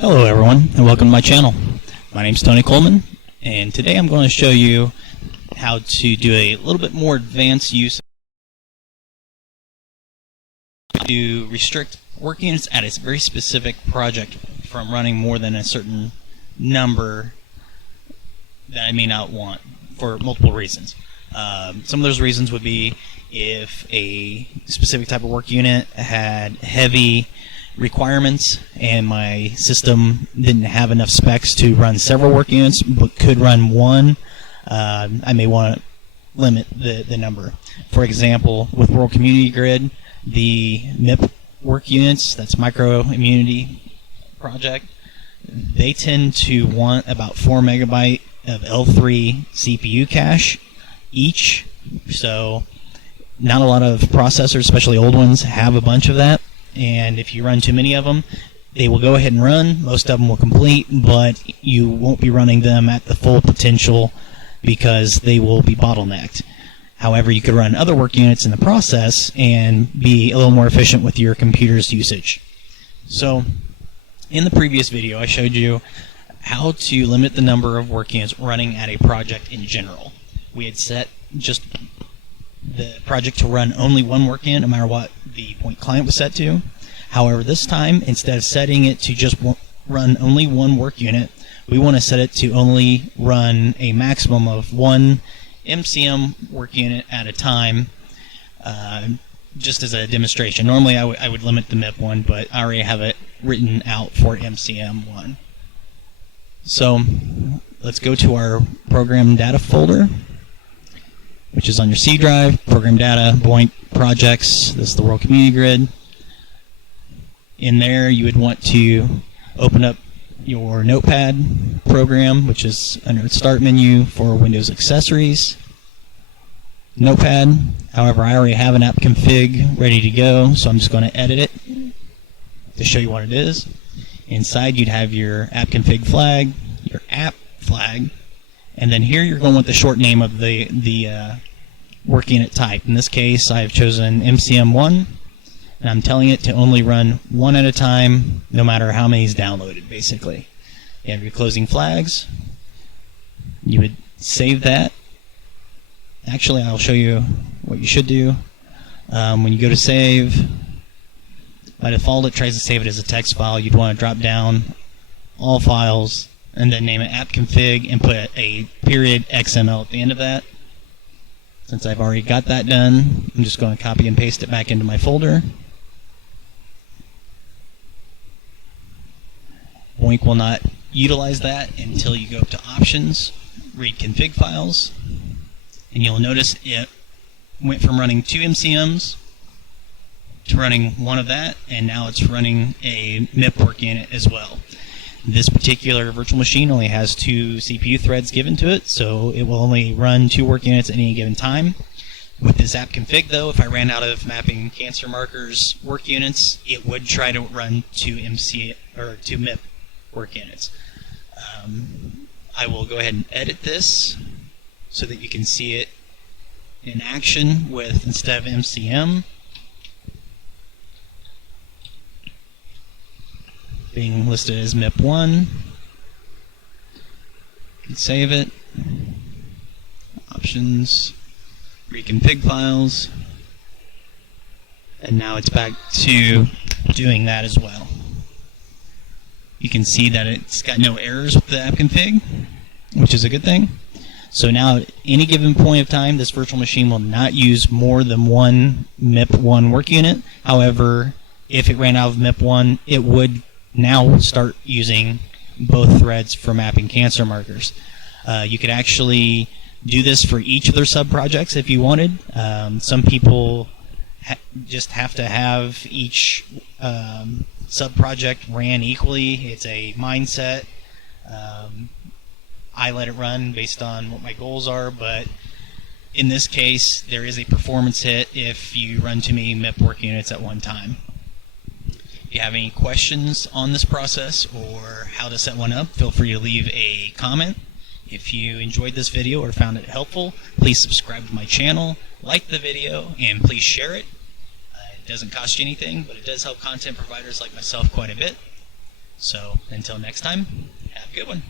Hello everyone, and welcome to my channel. My name is Tony Coleman, and today I'm going to show you how to do a little bit more advanced use to restrict work units at a very specific project from running more than a certain number that I may not want for multiple reasons. Some of those reasons would be if a specific type of work unit had heavy requirements and my system didn't have enough specs to run several work units but could run one, I may want to limit the number. For example, with World Community Grid, the MIP work units, that's micro immunity project, they tend to want about 4 megabyte of L3 CPU cache each. So not a lot of processors, especially old ones, have a bunch of that. And if you run too many of them, they will go ahead and run. Most of them will complete, but you won't be running them at the full potential because they will be bottlenecked. However, you could run other work units in the process and be a little more efficient with your computer's usage. So, in the previous video, I showed you how to limit the number of work units running at a project in general. We had set just the project to run only one work unit no matter what the BOINC client was set to. However, this time, instead of setting it to just run only one work unit, we want to set it to only run a maximum of one MCM work unit at a time, just as a demonstration. Normally I would limit the MIP one, but I already have it written out for MCM one. So let's go to our program data folder, which is on your C drive, program data, BOINC projects. This is the World Community Grid. In there, you would want to open up your Notepad program, which is under the Start menu for Windows accessories. Notepad. However, I already have an app config ready to go, so I'm just going to edit it to show you what it is. Inside, you'd have your app config flag, your app flag, and then here you're going with the short name of the work unit type. In this case, I've chosen MCM1, and I'm telling it to only run one at a time, no matter how many is downloaded, basically. You have your closing flags. You would save that. Actually, I'll show you what you should do. When you go to save, by default it tries to save it as a text file. You'd want to drop down all files and then name it app config and put a period XML at the end of that. Since I've already got that done, I'm just going to copy and paste it back into my folder. BOINC will not utilize that until you go up to Options, Read Config Files, and you'll notice it went from running 2 MCMs to running one of that, and now it's running a MIP work unit as well. This particular virtual machine only has 2 CPU threads given to it, so it will only run 2 work units at any given time. With this app config, though, if I ran out of mapping cancer markers work units, it would try to run 2 MIP work units. I will go ahead and edit this so that you can see it in action with, instead of MCM, being listed as MIP1. You can save it. Options, reconfig files, and now it's back to doing that as well. You can see that it's got no errors with the app config, which is a good thing. So now at any given point of time, this virtual machine will not use more than one MIP1 work unit. However, if it ran out of MIP1, it would now start using both threads for mapping cancer markers. You could actually do this for each of their sub-projects if you wanted. Some people just have to have each sub-project ran equally. It's a mindset. I let it run based on what my goals are, but in this case, there is a performance hit if you run too many MIP work units at one time. If you have any questions on this process or how to set one up, feel free to leave a comment. If you enjoyed this video or found it helpful, please subscribe to my channel, like the video, and please share it. It doesn't cost you anything, but it does help content providers like myself quite a bit. So until next time, have a good one.